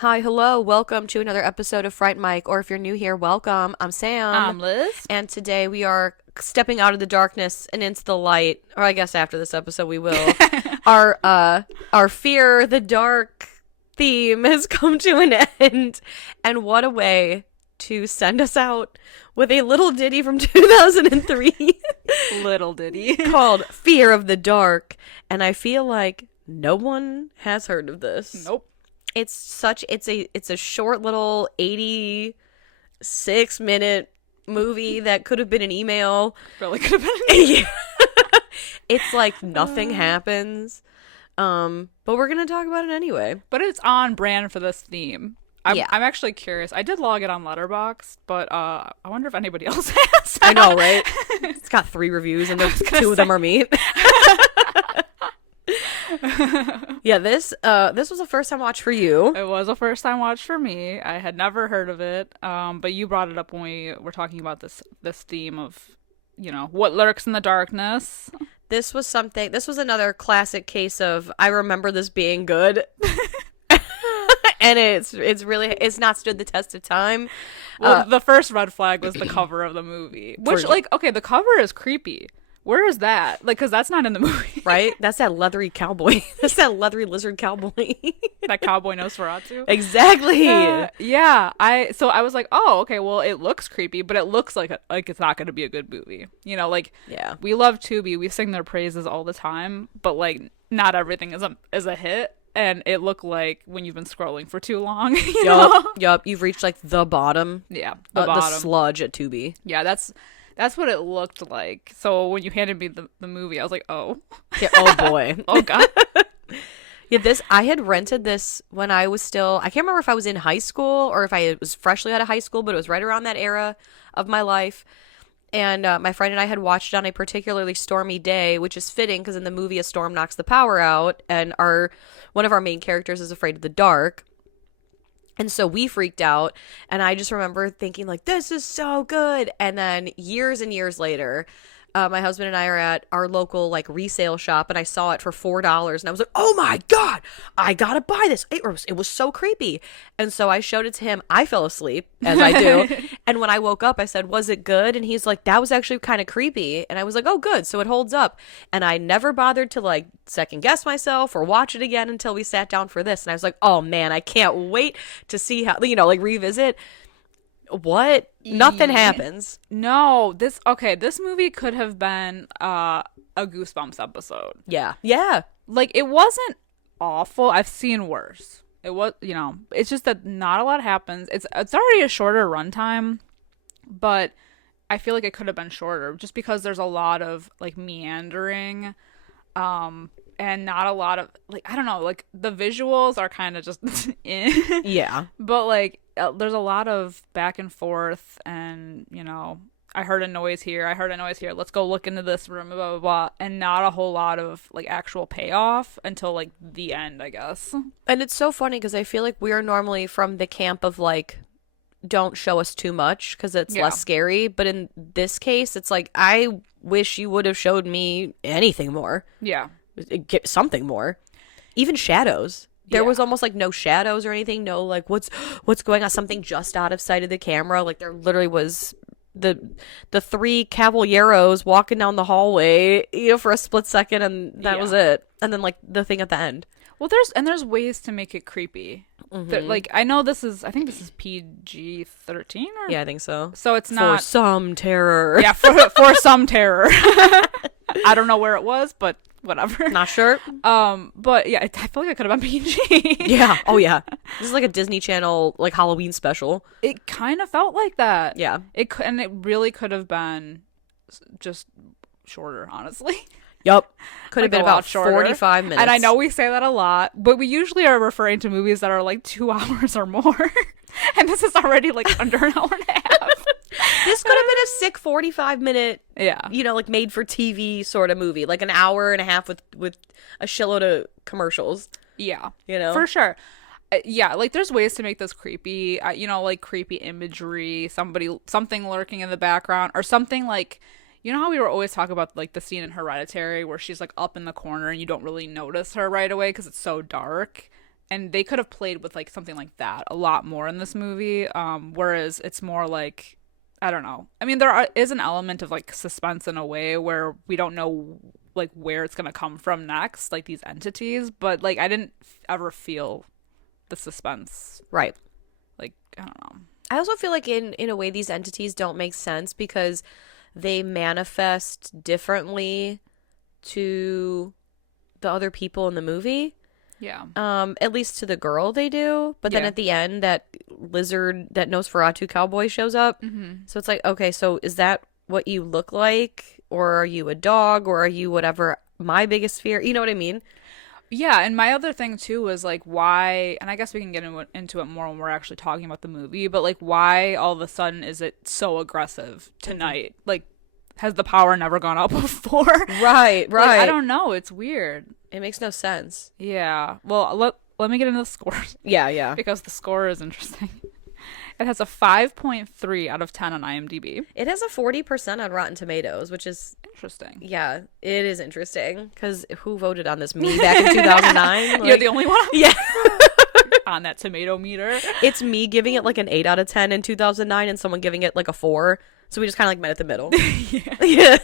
Hi, hello, welcome to another episode of Fright Mic, or if you're new here, welcome. I'm Sam. I'm Liz. And today we are stepping out of the darkness and into the light, or I guess after this episode we will. Our Fear the Dark theme has come to an end, and what a way to send us out with a little ditty from 2003. Little ditty. Called Fear of the Dark, and I feel like no one has heard of this. Nope. It's a short little 86-minute movie that could have been an email. Really could have been. Yeah. It's like nothing happens. But we're going to talk about it anyway. But it's on brand for this theme. I'm Yeah. actually curious. I did log it on Letterboxd, but I wonder if anybody else has. I know, right? It's got 3 reviews and two of them are me. Yeah, this was a first time watch for you. It was a first time watch for me. I had never heard of it, but you brought it up when we were talking about this theme of, you know, what lurks in the darkness. This was another classic case of I remember this being good. And it's not stood the test of time. Well, the first red flag was the cover of the movie, which the cover is creepy. Where is that? Like, because that's not in the movie. Right? That's that leathery cowboy. That's that leathery lizard cowboy. That Cowboy Nosferatu. Exactly. Yeah. I was like, oh, okay, well, it looks creepy, but it looks like it's not going to be a good movie. You know, like, yeah. We love Tubi. We sing their praises all the time, but, like, not everything is a hit. And it looked like when you've been scrolling for too long. Yup. You've reached, like, the bottom. Yeah, the sludge at Tubi. Yeah, that's what it looked like. So when you handed me the movie, I was like, oh. Yeah, oh, boy. Oh, God. Yeah, I had rented this when I was still, I can't remember if I was in high school or if I was freshly out of high school, but it was right around that era of my life. And my friend and I had watched it on a particularly stormy day, which is fitting because in the movie a storm knocks the power out and one of our main characters is afraid of the dark. And so we freaked out, and I just remember thinking, like, this is so good. And then years and years later, my husband and I are at our local, like, resale shop, and I saw it for $4, and I was like, oh my God, I gotta buy this. It was so creepy. And so I showed it to him. I fell asleep, as I do. And when I woke up, I said, was it good? And he's like, that was actually kind of creepy. And I was like, oh, good. So it holds up. And I never bothered to, like, second guess myself or watch it again until we sat down for this. And I was like, oh man, I can't wait to see how, you know, like, revisit. What? Nothing happens. No, this movie could have been a Goosebumps episode. Yeah. Yeah. Like, it wasn't awful. I've seen worse. It was, you know, it's just that not a lot happens. It's already a shorter runtime, but I feel like it could have been shorter just because there's a lot of, like, meandering, and not a lot of, like, I don't know, like, the visuals are kind of just in. Yeah. But, like, there's a lot of back and forth and, you know, I heard a noise here. Let's go look into this room, blah, blah, blah. And not a whole lot of, like, actual payoff until, like, the end, I guess. And it's so funny because I feel like we are normally from the camp of, like, don't show us too much because it's less scary. But in this case, it's like, I wish you would have showed me anything more. Yeah. Get something more. Even shadows. There was almost, like, no shadows or anything. No, like, what's going on? Something just out of sight of the camera. Like, there literally was the 3 cavalieros walking down the hallway, you know, for a split second, and that was it. And then, like, the thing at the end. Well, there's ways to make it creepy. Mm-hmm. Like, I think this is PG-13 or? Yeah, I think so. So it's not for some terror. Yeah, for some terror. I don't know where it was, but whatever. Not sure. But yeah, I feel like it could have been PG. Yeah. Oh yeah. This is like a Disney Channel, like, Halloween special. It kind of felt like that. Yeah. It really could have been just shorter, honestly. Yup. Could have been about 45 minutes. And I know we say that a lot, but we usually are referring to movies that are like 2 hours or more. And this is already like under an hour and a half. This could have been a sick 45-minute, Yeah. like made for TV sort of movie, like an hour and a half with a shitload of commercials. Yeah. You know? For sure. Yeah, like there's ways to make this creepy, like creepy imagery, something lurking in the background, or something like, how we were always talking about like the scene in Hereditary where she's like up in the corner and you don't really notice her right away because it's so dark. And they could have played with like something like that a lot more in this movie, whereas it's more like, I don't know. I mean, is an element of like suspense in a way where we don't know like where it's gonna come from next, like these entities, but like I didn't ever feel the suspense. Right. Like, I don't know. I also feel like in a way these entities don't make sense because they manifest differently to the other people in the movie. Yeah. At least to the girl they do. But then Yeah. at the end, that lizard, that Nosferatu cowboy shows up. Mm-hmm. So it's like, okay, so is that what you look like? Or are you a dog? Or are you whatever my biggest fear? You know what I mean? Yeah, and my other thing too was like why, and I guess we can get into it more when we're actually talking about the movie, but like why all of a sudden is it so aggressive tonight? Like, has the power never gone up before? Right, right. Like, I don't know. It's weird. It makes no sense. Yeah. Well, let me get into the scores. Yeah, yeah. Because the score is interesting. It has a 5.3 out of 10 on IMDb. It has a 40% on Rotten Tomatoes, which is, Interesting. yeah, it is interesting. Because who voted on this? Me back in 2009? You're the only one? Yeah. On that tomato meter. It's me giving it like an 8 out of 10 in 2009 and someone giving it like a 4. So we just kind of like met at the middle. Yeah.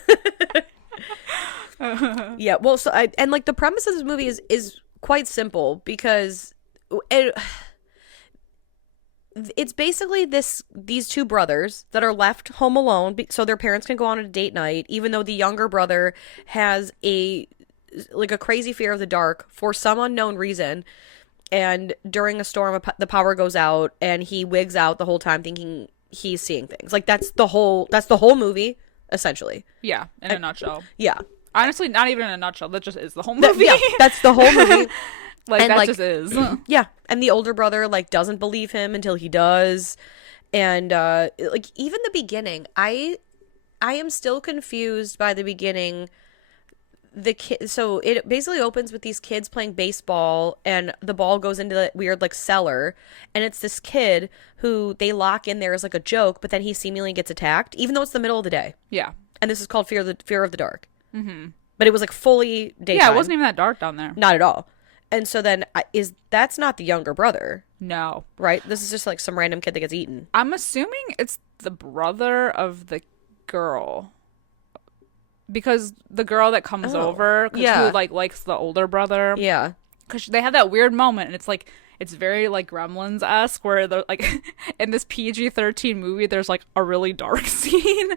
Yeah. Well, so and like the premise of this movie is quite simple because it's basically these two brothers that are left home alone so their parents can go on a date night, even though the younger brother has a crazy fear of the dark for some unknown reason. And during a storm, the power goes out and he wigs out the whole time thinking he's seeing things. Like that's the whole movie essentially. Yeah, in a nutshell. Yeah. Honestly, not even in a nutshell. That just is the whole movie. Yeah, that's the whole movie. Like, and, that like, just is. Yeah. And the older brother, like, doesn't believe him until he does. And, like, even the beginning, I am still confused by the beginning. So it basically opens with these kids playing baseball, and the ball goes into that weird, like, cellar. And it's this kid who they lock in there as, like, a joke, but then he seemingly gets attacked, even though it's the middle of the day. Yeah. And this is called Fear of the Dark. Mm-hmm. But it was, like, fully daytime. Yeah, it wasn't even that dark down there. Not at all. And so then that's not the younger brother, No. right? This is just like some random kid that gets eaten. I'm assuming it's the brother of the girl. Because the girl that comes over, yeah. who like likes the older brother. Yeah. Because they have that weird moment, and it's like, it's very like Gremlins-esque, where they're like, in this PG-13 movie, there's like a really dark scene,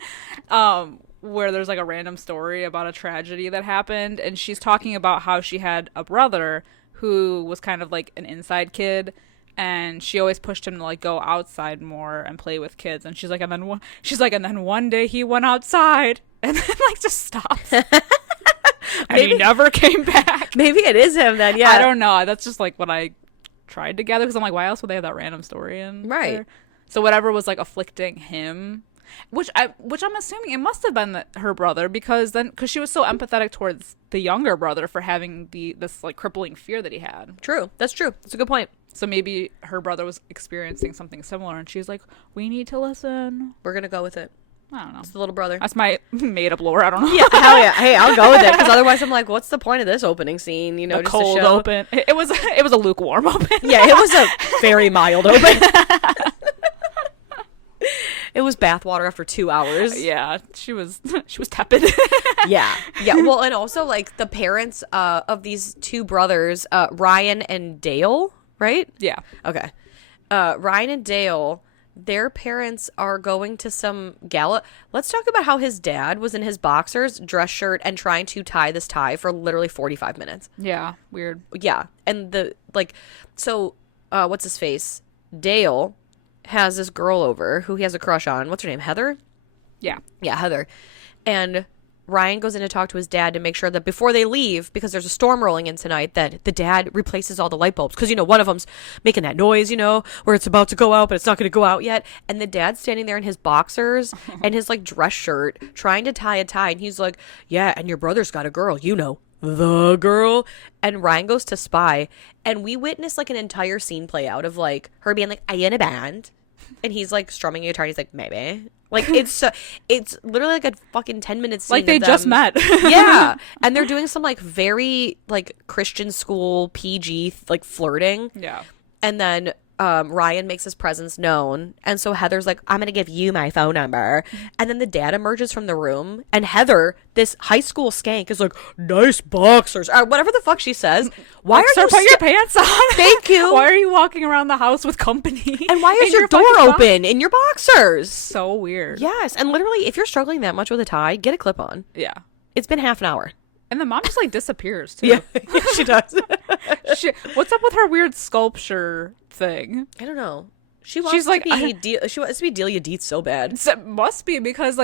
where there's like a random story about a tragedy that happened, and she's talking about how she had a brother who was kind of like an inside kid, and she always pushed him to like go outside more and play with kids, and she's like, and then one day he went outside, and then like just stops. And he never came back. Maybe it is him then, yeah. I don't know. That's just like what I tried to gather, because I'm like, why else would they have that random story in Right. there? So whatever was like afflicting him, which I'm assuming it must have been her brother, because she was so empathetic towards the younger brother for having this like crippling fear that he had. True. That's true. That's a good point. So maybe her brother was experiencing something similar, and she's like, we need to listen. We're going to go with it. I don't know. It's the little brother. That's my made-up lore. I don't know. Yeah, hell yeah. Hey, I'll go with it, because otherwise I'm like, what's the point of this opening scene? You know, A just cold to show. open. It was a lukewarm open. Yeah, it was a very mild open. It was bathwater after 2 hours. Yeah, she was tepid. Yeah. Yeah. Well, and also like the parents of these two brothers, Ryan and Dale, right? Yeah. Okay. Ryan and Dale, their parents are going to some gala. Let's talk about how his dad was in his boxers, dress shirt, and trying to tie this tie for literally 45 minutes. Yeah, weird. Yeah. And what's his face? Dale has this girl over who he has a crush on. What's her name? Heather? Yeah. Yeah, Heather. And Ryan goes in to talk to his dad to make sure that before they leave, because there's a storm rolling in tonight, that the dad replaces all the light bulbs. Because, one of them's making that noise, where it's about to go out, but it's not going to go out yet. And the dad's standing there in his boxers and his, dress shirt, trying to tie a tie. And he's like, yeah, and your brother's got a girl, the girl. And Ryan goes to spy. And we witness, an entire scene play out of, her being like, are you in a band? And he's, strumming a guitar. And he's like, maybe. It's literally a fucking 10-minute scene. They just met. Yeah. And they're doing some very Christian school PG flirting. Yeah. And then Ryan makes his presence known. And so Heather's like, I'm going to give you my phone number. And then the dad emerges from the room. And Heather, this high school skank, is like, nice boxers. Or whatever the fuck she says. Why are you put your pants on? Thank you. Why are you walking around the house with company? And why is your door open in your boxers? So weird. Yes. And literally, if you're struggling that much with a tie, get a clip on. Yeah. It's been half an hour. And the mom just disappears too. Yeah, she does. What's up with her weird sculpture thing? I don't know. She's she wants to be Delia Dietz so bad. It must be because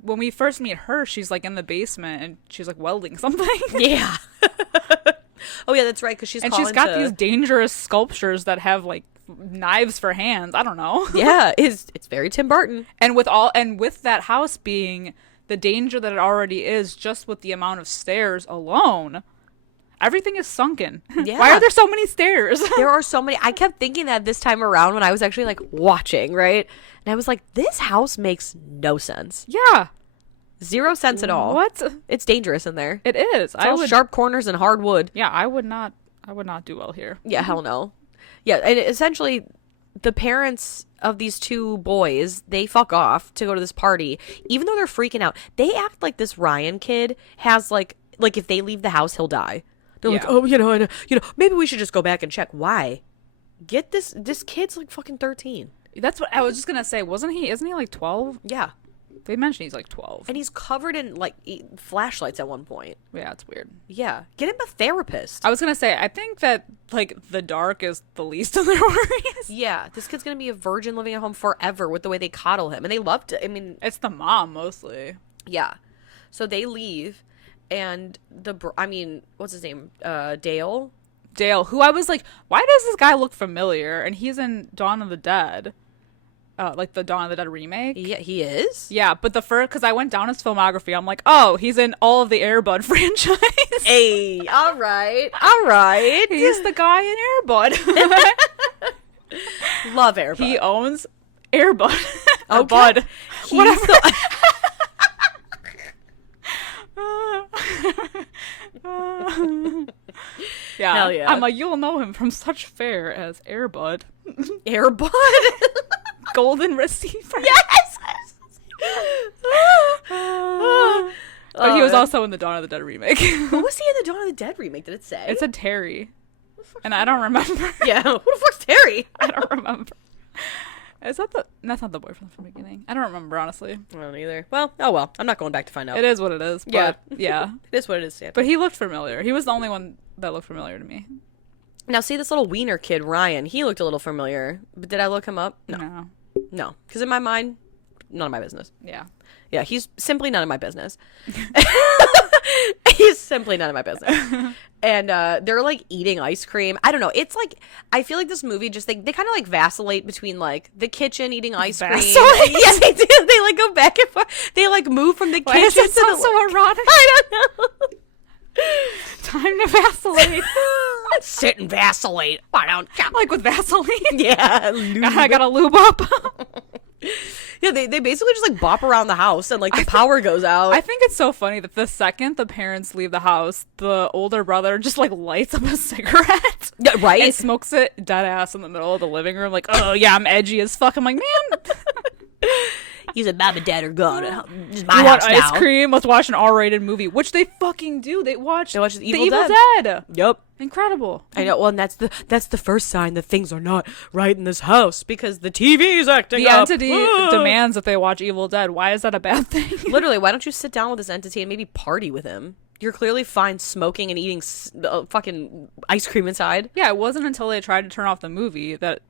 when we first meet her, she's in the basement and she's welding something. Yeah. Oh yeah, that's right. Because she's got these dangerous sculptures that have knives for hands. I don't know. Yeah, it's very Tim Burton. And with that house being the danger that it already is, just with the amount of stairs alone, everything is sunken. Yeah. Why are there so many stairs? There are so many. I kept thinking that this time around when I was actually watching, right? And I was like, this house makes no sense. Yeah. 0 sense at all. What? It's dangerous in there. It is. It's all sharp corners and hard wood. Yeah, I would not do well here. Yeah, hell no. Yeah, and essentially the parents of these two boys, they fuck off to go to this party, even though they're freaking out. They act like this Ryan kid has if they leave the house, he'll die. They're like, oh, maybe we should just go back and check. Why? Get this kid's fucking 13. That's what I was just gonna say. Isn't he 12? Yeah. They mentioned he's 12. And he's covered in flashlights at one point. Yeah, it's weird. Yeah. Get him a therapist. I was gonna say, I think that the dark is the least of their worries. Yeah. This kid's gonna be a virgin living at home forever with the way they coddle him. And they loved it. I mean, it's the mom mostly. Yeah. So they leave and what's his name? Dale, who I was like, why does this guy look familiar? And he's in Dawn of the Dead. The Dawn of the Dead remake. Yeah, he is. Yeah, but because I went down his filmography, I'm like, oh, he's in all of the Air Bud franchise. Hey, all right. He's the guy in Air Bud. Love Air Bud. He owns Air Bud. Oh, Bud. Whatever. Yeah. Hell yeah. I'm like, you'll know him from such fare as Air Bud. Air Bud? Golden Receiver. Yes! But he was also in the Dawn of the Dead remake. Who was he in the Dawn of the Dead remake? Did it say? It said Terry. And I don't remember. Yeah. Who the fuck's Terry? I don't remember. That's not the boyfriend from the beginning. I don't remember, honestly. I don't either. Well, oh well. I'm not going back to find out. It is what it is. But yeah. It is what it is, Santa. But he looked familiar. He was the only one that looked familiar to me. Now, see this little wiener kid, Ryan. He looked a little familiar. But did I look him up? No. Because in my mind, none of my business. Yeah. Yeah, he's simply none of my business. He's simply none of my business. And they're eating ice cream. I don't know. It's I feel like this movie just they kind of vacillate between the kitchen eating ice cream. Yeah, they do. They go back and forth. They move from the kitchen. Why does it sound so erotic? I don't know. Time to vacillate. Sit and vacillate. Why don't you? With Vaseline? Yeah. I gotta lube up. Yeah, they basically just bop around the house and the power goes out. I think it's so funny that the second the parents leave the house, the older brother just lights up a cigarette. Yeah, right? And smokes it dead ass in the middle of the living room. Oh yeah, I'm edgy as fuck. I'm like, man. He's like, Mom and Dad are gone. It's You my want house ice now. cream? Let's watch an R-rated movie, which they fucking do. They watch the Evil Dead. Yep. Incredible. I know. Well, and that's the first sign that things are not right in this house because the TV is acting up. The entity demands that they watch Evil Dead. Why is that a bad thing? Literally, why don't you sit down with this entity and maybe party with him? You're clearly fine smoking and eating fucking ice cream inside. Yeah, it wasn't until they tried to turn off the movie that,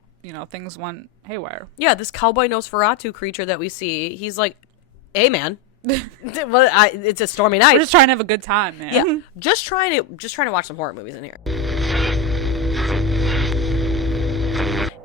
things went haywire. Yeah, this Cowboy Nosferatu creature that we see, he's like, hey, man, Well, it's a stormy night. We're just trying to have a good time, man. Yeah, just trying to watch some horror movies in here.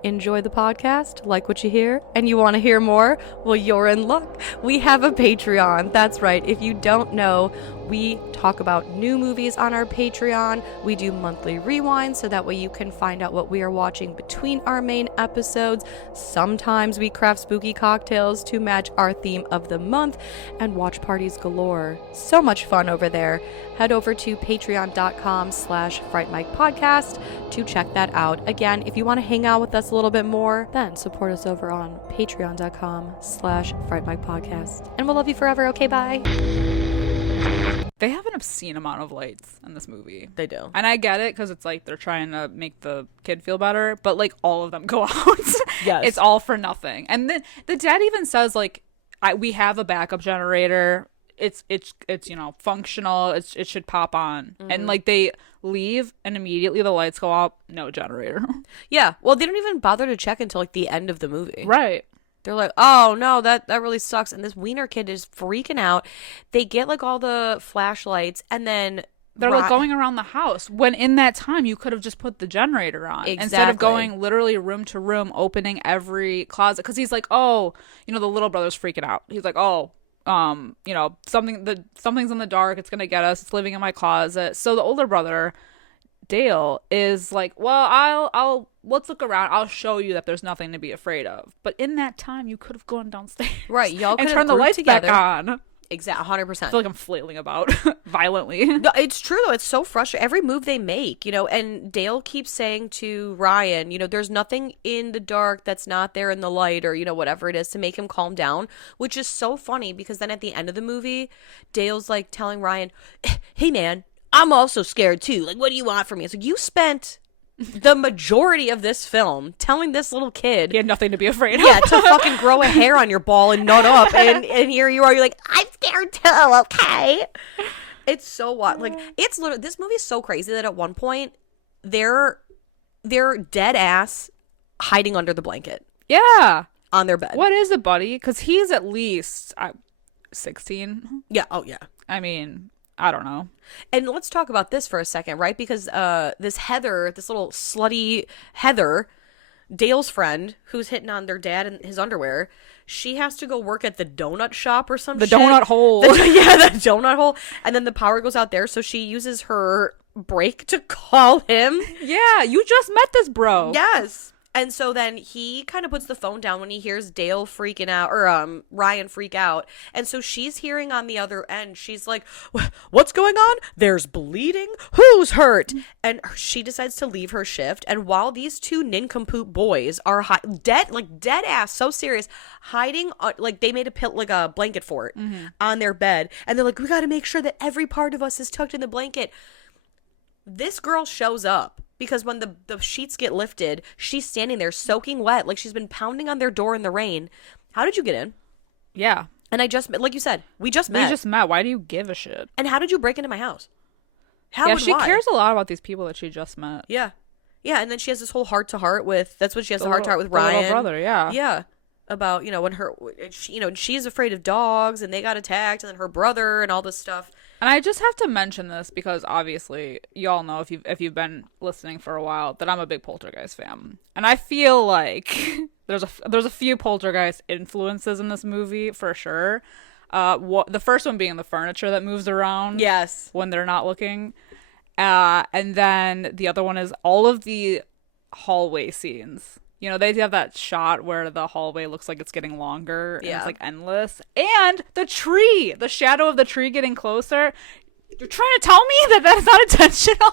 Enjoy the podcast, like what you hear, and you want to hear more? Well, you're in luck. We have a Patreon. That's right. If you don't know, we talk about new movies on our Patreon. We do monthly rewinds so that way you can find out what we are watching between our main episodes. Sometimes we craft spooky cocktails to match our theme of the month, and watch parties galore. So much fun over there. Head over to patreon.com/Fright Mic podcast to check that out. Again, if you want to hang out with us a little bit more, then support us over on patreon.com/Fright Mic podcast. And we'll love you forever. Okay, bye. They have an obscene amount of lights in this movie. They do. And I get it because it's like they're trying to make the kid feel better, but like all of them go out. Yes. It's all for nothing. And then the dad even says like, we have a backup generator. It's functional. It should pop on. Mm-hmm. And like they leave and immediately the lights go out. No generator. Yeah. Well, they don't even bother to check until like the end of the movie. Right. They're like, oh no, that really sucks. And this wiener kid is freaking out. They get like all the flashlights, and then they're like going around the house when in that time you could have just put the generator on instead of going literally room to room, opening every closet. Because he's like, oh, the little brother's freaking out. He's like, oh, something's in the dark. It's gonna get us. It's living in my closet. So the older brother, Dale, is like, well, I'll let's look around. I'll show you that there's nothing to be afraid of. But in that time, you could have gone downstairs, right? Y'all could and turned the lights together. Back on. Exactly, 100%. I feel like I'm flailing about violently. No, it's true though. It's so frustrating. Every move they make, and Dale keeps saying to Ryan, there's nothing in the dark that's not there in the light, or whatever it is, to make him calm down. Which is so funny because then at the end of the movie, Dale's like telling Ryan, "Hey man, I'm also scared too. Like, what do you want from me?" It's like, you spent the majority of this film telling this little kid he had nothing to be afraid of. Yeah, to fucking grow a hair on your ball and nut up, and here you are, you're like, I'm scared too, okay? It's so what? Like, it's literally, this movie's so crazy that at one point they're dead ass hiding under the blanket. Yeah. On their bed. What is it, buddy? Because he's at least 16. Yeah, oh yeah. I mean, I don't know. And let's talk about this for a second, right? Because this Heather, this little slutty Heather, Dale's friend, who's hitting on their dad in his underwear, she has to go work at the donut shop or some shit. The donut hole. Yeah, the donut hole. And then the power goes out there, so she uses her break to call him. Yeah, you just met this bro. Yes. And so then he kind of puts the phone down when he hears Dale freaking out, or Ryan freak out. And so she's hearing on the other end. She's like, "What's going on? There's bleeding? Who's hurt?" And she decides to leave her shift. And while these two nincompoop boys are dead ass, so serious, hiding, like they made a blanket fort on their bed. And they're like, "We got to make sure that every part of us is tucked in the blanket." This girl shows up. Because when the sheets get lifted, she's standing there soaking wet, like she's been pounding on their door in the rain. How did you get in? Yeah. And I just, like you said, we just met. Why do you give a shit? And how did you break into my house? How and she why? Cares a lot about these people that she just met. Yeah. Yeah, and then she has this whole heart-to-heart with, that's what she has a heart-to-heart with Ryan. Little brother, yeah. Yeah. About, when she's afraid of dogs and they got attacked, and then her brother and all this stuff. And I just have to mention this because obviously y'all know if you've been listening for a while that I'm a big Poltergeist fan, and I feel like there's a few Poltergeist influences in this movie for sure. The first one being the furniture that moves around, yes, when they're not looking, and then the other one is all of the hallway scenes. They have that shot where the hallway looks like it's getting longer and it's like endless. And the tree, the shadow of the tree getting closer. You're trying to tell me that that's not intentional?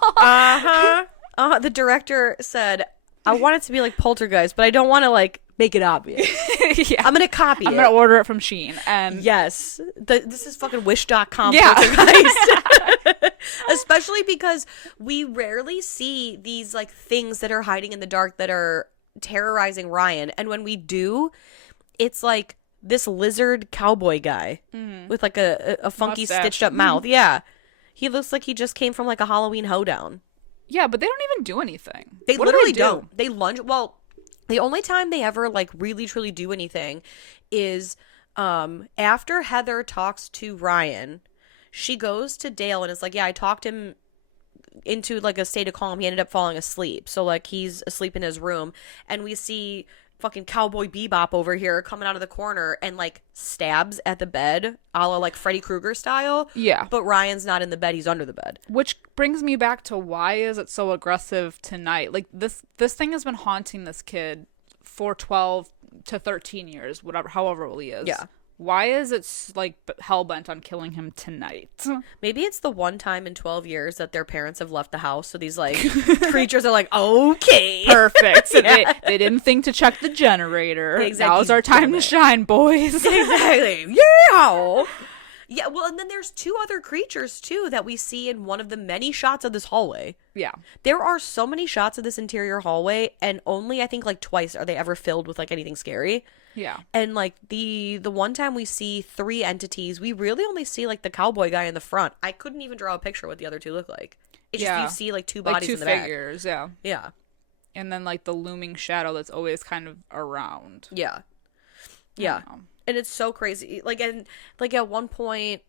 The director said, I want it to be like Poltergeist, but I don't want to make it obvious. Yeah. I'm going to copy it. I'm going to order it from Shein. And yes. This is fucking wish.com yeah. Poltergeist. Especially because we rarely see these things that are hiding in the dark that are terrorizing Ryan, and when we do, it's like this lizard cowboy guy with a funky mustache. Stitched up mouth. Yeah, he looks like he just came from a Halloween hoedown. Yeah, but they don't even do anything. They literally don't. They lunge. Well, the only time they ever really truly do anything is After Heather talks to Ryan, she goes to Dale and is like, yeah, I talked him into like a state of calm. He ended up falling asleep. So like he's asleep in his room, and we see fucking Cowboy Bebop over here coming out of the corner and like stabs at the bed, a la like Freddy Krueger style. Yeah. But Ryan's not in the bed, he's under the bed. Which brings me back to, why is it so aggressive tonight? Like this thing has been haunting this kid for 12 to 13 years, whatever, however old he is. Yeah. Why is it like hell-bent on killing him tonight? Maybe it's the one time in 12 years that their parents have left the house, so these like creatures are like, okay, Perfect. So Yeah. they didn't think to check the generator. Exactly. Now's our time Damn to it. shine, boys. Exactly. Yeah. Yeah, well, and then there's two other creatures too that we see in one of the many shots of this hallway. Yeah. There are so many shots of this interior hallway, and only I think like twice are they ever filled with like anything scary. Yeah. And like the one time we see three entities, we really only see like the cowboy guy in the front. I couldn't even draw a picture what the other two look like. It's Yeah. just you see like two Like bodies two in the back. figures, yeah. Yeah. And then like the looming shadow that's always kind of around. Yeah. I Yeah. don't know. And it's so crazy. Like, and like at one point,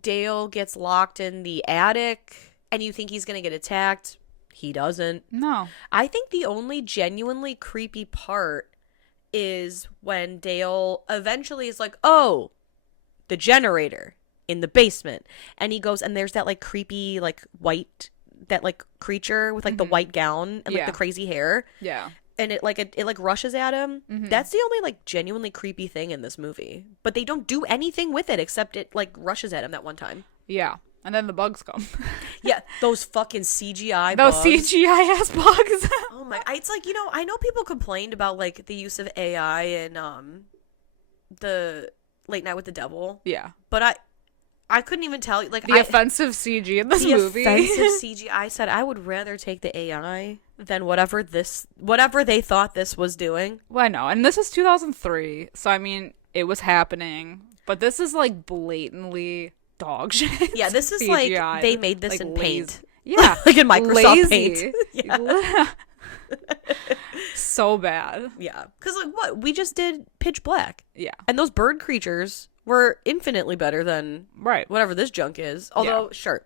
Dale gets locked in the attic, and you think he's gonna get attacked. He doesn't. No. I think the only genuinely creepy part is when Dale eventually is like, "Oh, the generator in the basement," and he goes, and there's that like creepy like white, that like creature with like the white gown and like Yeah. the crazy hair. Yeah. And it like rushes at him. Mhm. That's the only like genuinely creepy thing in this movie. But they don't do anything with it except it like rushes at him that one time. Yeah. And then the bugs come. Yeah, those fucking CGI Those bugs. CGI ass bugs. Oh my! It's like, I know people complained about like the use of AI in the Late Night with the Devil, Yeah. but I couldn't even tell you like The offensive CG in this the movie. offensive CGI. I said I would rather take the AI than whatever they thought this was doing. Well, I know. And this is 2003. So, I mean, it was happening. But this is like blatantly dog shit. Yeah, this is CGI. like they made this Like, in lazy. Paint. Yeah. Like in Microsoft Lazy. Paint. Yeah. So bad. Yeah. Because, like, what? We just did Pitch Black. Yeah. And those bird creatures were infinitely better than Right. whatever this junk is. Although, sure,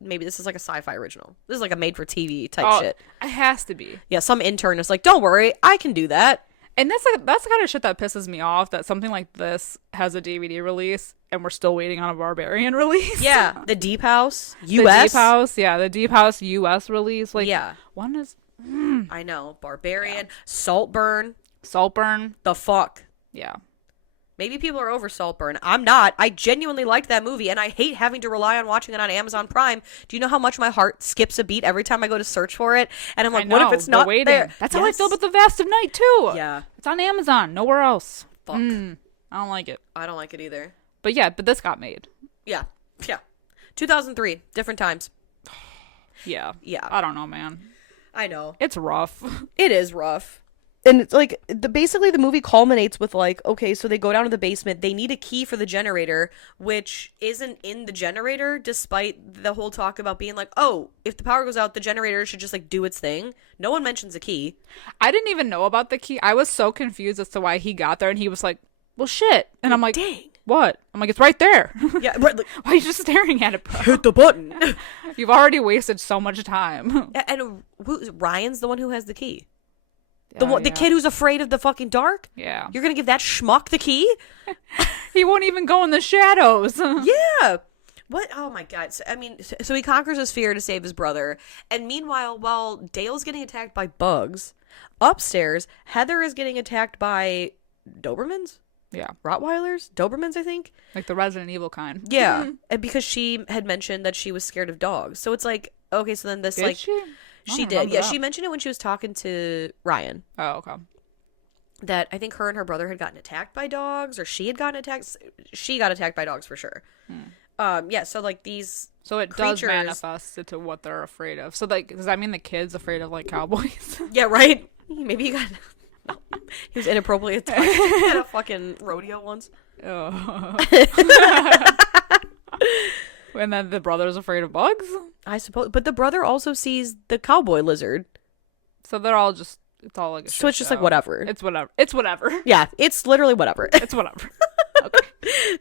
maybe this is like a sci-fi original. This is like a made-for-TV type shit. It has to be. Yeah, some intern is like, don't worry, I can do that. And that's the kind of shit that pisses me off, that something like this has a DVD release and we're still waiting on a Barbarian release. Yeah, the Deep House, The U.S. Deep House, yeah, the Deep House US release. Like, Yeah. one is I know. Barbarian, Saltburn, Saltburn. the fuck. Yeah. Maybe people are over Saltburn. I'm not. I genuinely liked that movie, and I hate having to rely on watching it on Amazon Prime. Do you know how much my heart skips a beat every time I go to search for it? And I'm like, what if it's not waiting. there? That's how I Yes. feel about The Vast of Night, too. Yeah. It's on Amazon, nowhere else. Fuck. I don't like it. I don't like it either. But yeah, but this got made. Yeah. Yeah. 2003. Different times. Yeah. Yeah. I don't know, man. I know. It's rough. It is rough. And it's like, basically the movie culminates with like, okay, so they go down to the basement. They need a key for the generator, which isn't in the generator, despite the whole talk about being like, oh, if the power goes out, the generator should just like do its thing. No one mentions a key. I didn't even know about the key. I was so confused as to why he got there, and he was like, well, shit. And I'm like, dang. What? I'm like, it's right there. Yeah, right, like, Why are you just staring at it, bro? hit the button. You've already wasted so much time. And Ryan's the one who has the key. Oh, The kid who's afraid of the fucking dark? Yeah. You're going to give that schmuck the key? He won't even go in the shadows. Yeah. What? Oh my God. So he conquers his fear to save his brother. And meanwhile, while Dale's getting attacked by bugs, upstairs, Heather is getting attacked by Dobermans? Yeah. Rottweilers? Dobermans, I think? Like the Resident Evil kind. Yeah. And because she had mentioned that she was scared of dogs. So it's like, okay, so then this Did like... she? I She don't did. remember Yeah, that. she mentioned it when she was talking to Ryan. Oh, okay. That I think her and her brother had gotten attacked by dogs, or she had gotten attacked. She got attacked by dogs for sure. Yeah, so like these... So it does creatures- manifest into what they're afraid of. So like, does that mean the kid's afraid of like cowboys? Yeah, right? Maybe he got... No. He was inappropriately attacked at a fucking rodeo once. Oh. And then the brother's afraid of bugs? I suppose. But the brother also sees the cowboy lizard. So they're all just It's all like a So it's shit just show. like whatever. It's whatever. It's whatever. Yeah, it's literally whatever. It's whatever. Okay.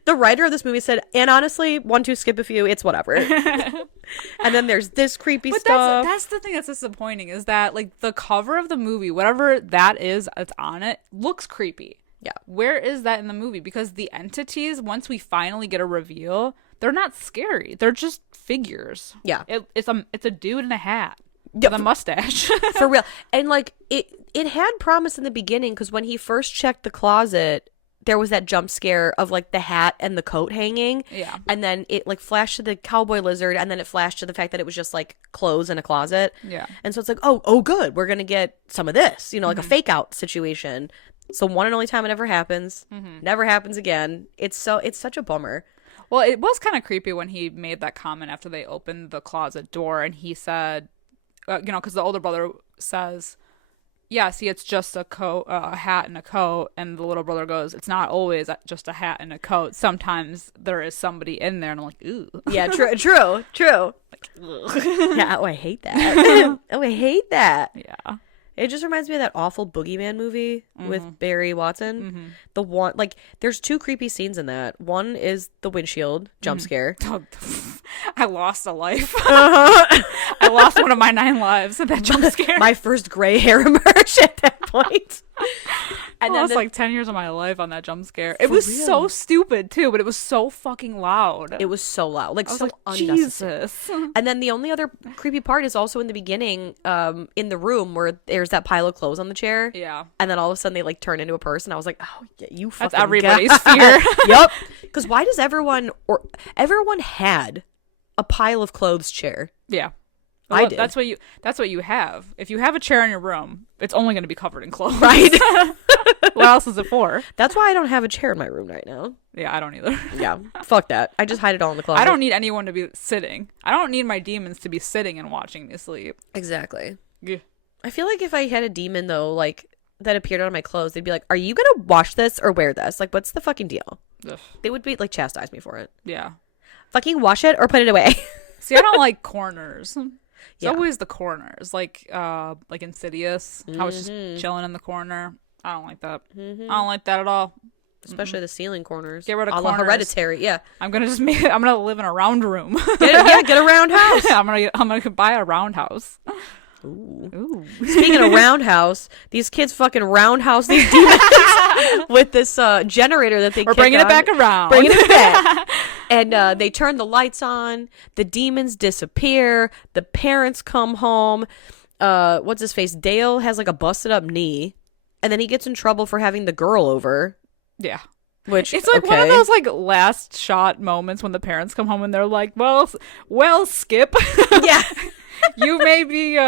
The writer of this movie said, and honestly, 1, 2, skip a few, it's whatever. And then there's this creepy But stuff. that's the thing that's disappointing is that like the cover of the movie, whatever that is that's on it, looks creepy. Yeah. Where is that in the movie? Because the entities, once we finally get a reveal, they're not scary. They're just figures. Yeah. It's a dude in a hat. Yeah, With a mustache. For real. And like it had promise in the beginning because when he first checked the closet, there was that jump scare of like the hat and the coat hanging. Yeah. And then it like flashed to the cowboy lizard, and then it flashed to the fact that it was just like clothes in a closet. Yeah. And so it's like, oh good, we're gonna get some of this, like a fake out situation. It's the one and only time it ever happens. Never happens again. It's such a bummer. Well, it was kind of creepy when he made that comment after they opened the closet door, and he said, because the older brother says, yeah, see, it's just a hat and a coat. And the little brother goes, it's not always just a hat and a coat. Sometimes there is somebody in there. And I'm like, ooh. Yeah, true. Like, yeah, I hate that. I hate that. Yeah. It just reminds me of that awful Boogeyman movie with Barry Watson. The one, like, there's 2 creepy scenes in that. One is the windshield jump scare. I lost a life. Uh-huh. I lost one of my 9 lives at that jump scare. My first gray hair emerged at that point. And then I lost like 10 years of my life on that jump scare. It For was real. so stupid too, but it was so fucking loud. It was so loud, like I was so like, unnecessary. Jesus. And then the only other creepy part is also in the beginning, in the room where there's that pile of clothes on the chair. Yeah. And then all of a sudden they like turn into a person. I was like, oh, yeah, you fucking That's everybody's god. fear. Yep. Because why does everyone had a pile of clothes chair? Yeah. I Well, did. That's what you have. If you have a chair in your room, it's only going to be covered in clothes. Right. What else is it for? That's why I don't have a chair in my room right now. Yeah, I don't either. Yeah. Fuck that. I just hide it all in the closet. I don't need anyone to be sitting. I don't need my demons to be sitting and watching me sleep. Exactly. Yeah. I feel like if I had a demon though, like that appeared on my clothes, they'd be like, "Are you gonna wash this or wear this? Like, what's the fucking deal?" Ugh. They would be like chastise me for it. Yeah. Fucking wash it or put it away. See, I don't like corners. It's Yeah. always the corners, like Insidious. I was just chilling in the corner. I don't like that. I don't like that at all. Especially the ceiling corners. Get rid of a la corners. Hereditary. Yeah. I'm gonna I'm gonna live in a round room. Get a roundhouse. I'm gonna buy a roundhouse. Ooh. Ooh. Speaking of roundhouse, these kids fucking roundhouse these demons with this generator that they We're kick bringing it on. back around. Bringing it back. And they turn the lights on. The demons disappear. The parents come home. What's his face? Dale has like a busted up knee. And then he gets in trouble for having the girl over. Yeah. Which, It's like one of those like last shot moments when the parents come home and they're like, well, Skip. Yeah. You may be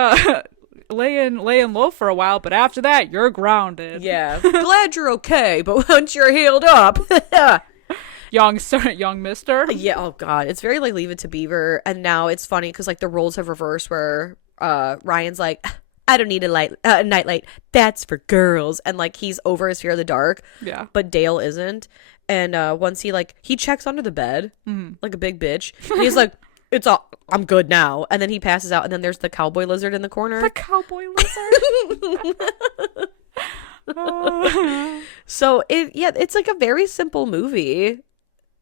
laying low for a while, but after that, you're grounded. Yeah. Glad you're okay, but once you're healed up. Young mister. Yeah, oh god, it's very like Leave It to Beaver, and now it's funny because like the roles have reversed where Ryan's like, I don't need a nightlight, that's for girls, and like he's over his fear of the dark, Yeah. but Dale isn't, and once he checks under the bed like a big bitch, and he's like, I'm good now, and then he passes out, and then there's the cowboy lizard in the corner. The cowboy lizard. So it's like a very simple movie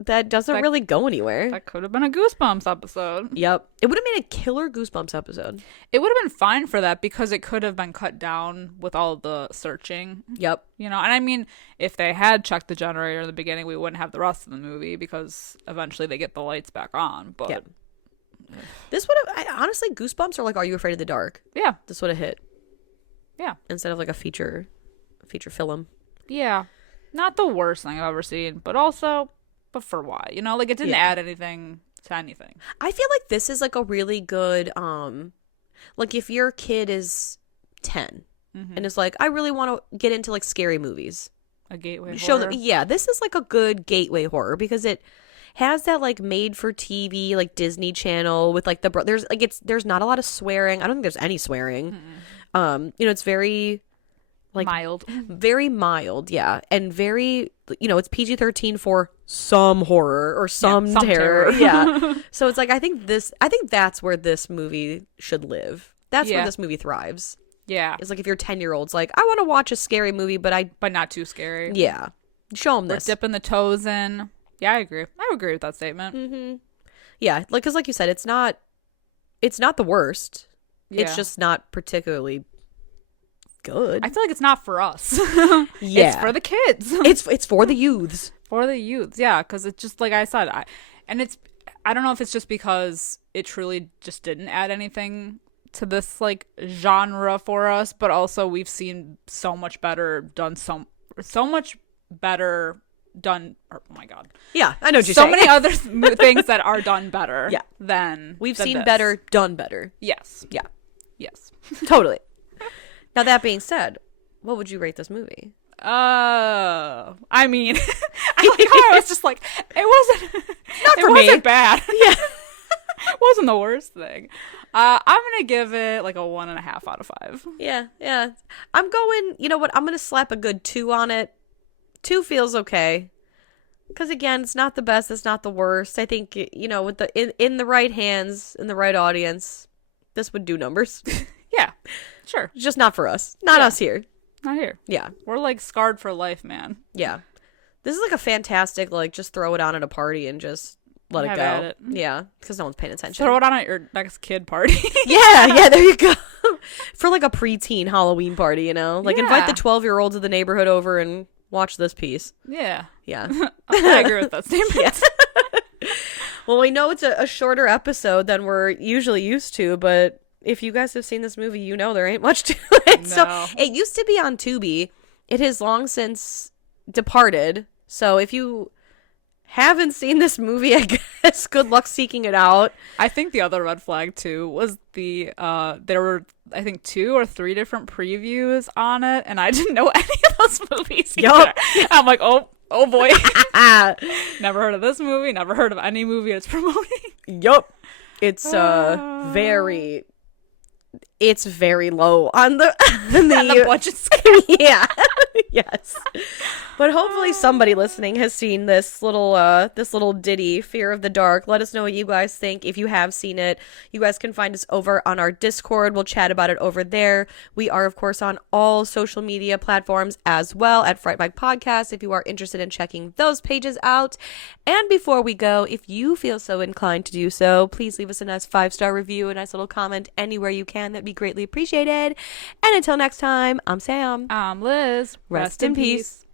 that doesn't really go anywhere. That could have been a Goosebumps episode. Yep. It would have made a killer Goosebumps episode. It would have been fine for that because it could have been cut down with all the searching. Yep. And I mean, if they had checked the generator in the beginning, we wouldn't have the rest of the movie because eventually they get the lights back on. But Yep. This would have, honestly, Goosebumps are like Are You Afraid of the Dark? Yeah. This would have hit. Yeah. Instead of like a feature film. Yeah. Not the worst thing I've ever seen, but for why? Like it didn't add anything to anything. I feel like this is like a really good, like if your kid is 10 and is like, I really want to get into like scary movies. A gateway Show horror. them, yeah, this is like a good gateway horror because it has that like made for TV like Disney Channel with like there's not a lot of swearing. I don't think there's any swearing. It's very like very mild, yeah, and very it's PG-13 for some horror or some terror. Yeah. So it's like I think that's where this movie should live. That's where this movie thrives. Yeah. It's like if your 10-year-old's like, I want to watch a scary movie, but not too scary. yeah, show them We're this. dipping the toes in. Yeah, I agree. I would agree with that statement. Mm-hmm. Yeah, like because like you said, it's not the worst. Yeah. It's just not particularly good. I feel like it's not for us. Yeah, It's for the kids. it's for the youths. For the youths, yeah, because it's just like I said, I don't know if it's just because it truly just didn't add anything to this like genre for us, but also we've seen so much better done, so much better done. Oh my god, Yeah, I know what you're so saying. many other things that are done better. Yeah. than We've than seen this. better, done better. Yes, Yeah, yes. totally. Now that being said, what would you rate this movie? I mean, I like how I was just like, it for me. wasn't bad. Yeah. It wasn't the worst thing. I'm gonna give it like a 1.5 out of 5. Yeah, yeah. I'm going, you know what? I'm going to slap a good 2 on it. 2 feels okay. Because again, it's not the best, it's not the worst. I think, you know, with in the right hands, in the right audience, this would do numbers. Yeah, sure. Just not for us. Not Yeah. us here. Not here. Yeah. We're like scarred for life, man. Yeah. This is like a fantastic, like, just throw it on at a party and just let Have it at go. it. Yeah. Because no one's paying attention. Throw it on at your next kid party. Yeah, there you go. For like a preteen Halloween party, you know? Like invite the Yeah. 12-year-olds of the neighborhood over and watch this piece. Yeah. Yeah. I agree with that statement. Well, we know it's a shorter episode than we're usually used to, but if you guys have seen this movie, you know there ain't much to it. So No. it used to be on Tubi. It has long since departed. So if you haven't seen this movie, I guess good luck seeking it out. I think the other red flag too was there were I think 2 or 3 different previews on it, and I didn't know any of those movies either. Yup. I'm like, oh boy. Ah, Never heard of this movie, never heard of any movie it's promoting. yup. It's it's very low on the On the budget scale. yeah. Yes. But hopefully somebody listening has seen this little ditty, Fear of the Dark. Let us know what you guys think. If you have seen it, you guys can find us over on our Discord. We'll chat about it over there. We are, of course, on all social media platforms as well at Fright Mic Podcast if you are interested in checking those pages out. And before we go, if you feel so inclined to do so, please leave us a nice 5-star review, a nice little comment anywhere you can. That'd be greatly appreciated. And until next time, I'm Sam. I'm Liz. Rest in peace.